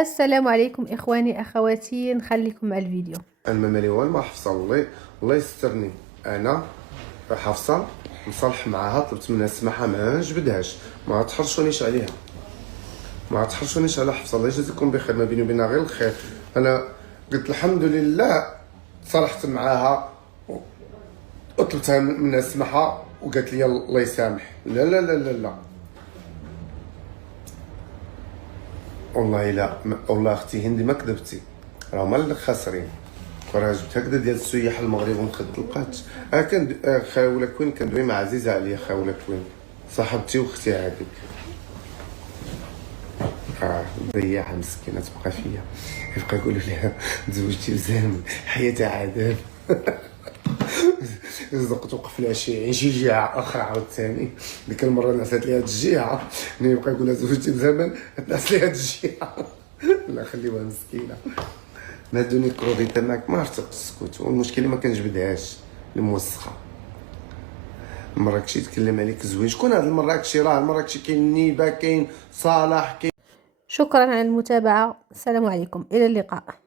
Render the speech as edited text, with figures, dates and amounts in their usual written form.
السلام عليكم اخواني اخواتي، نخليكم مع الفيديو. انا مالي والما حفصه، الله يسترني. انا حفصه مصالح معاها، طلبت منها السماحه ما نجبدهاش، ما تحرشونيش عليها، ما تحرشونيش على حفصه. الله يجازيكم بخير، ما بيني وبينها غير الخير. انا قلت الحمد لله، صالحت معاها وطلبتها منها السماحه وقالت لي الله يسامح. لا لا لا لا لا، والله لا، والله اختي هندي ما كذبتي، راه هما اللي خاسرين. راه جبت هكذا ديال السياح المغرب ومخد لقات. كان خاوله كوين كندوي مع عزيزه عليا، خاوله كوين صاحبتي واختي هذيك. ضياعه مسكينه تبقى فيا، يبقى يقولوا لها تزوجتي بزين حياتها عذاب. زقت وقف لها شي جيعه اخرى عاوتاني. ديك المره نعسات ليها الجيعه، ملي يبقى يقول لها زوجتي بزمن تنعس ليها الجيعه. لا خليوها مسكينه. نادوني كروفيتا معك ما عرفت تسكت، والمشكله ما كنجبدهاش الموسخه. المراكشي يتكلم عليك زوين، شكون هذا المراكشي؟ راه المراكشي كاين نيبه، كاين صالح، كاين. شكرا على المتابعة، السلام عليكم، الى اللقاء.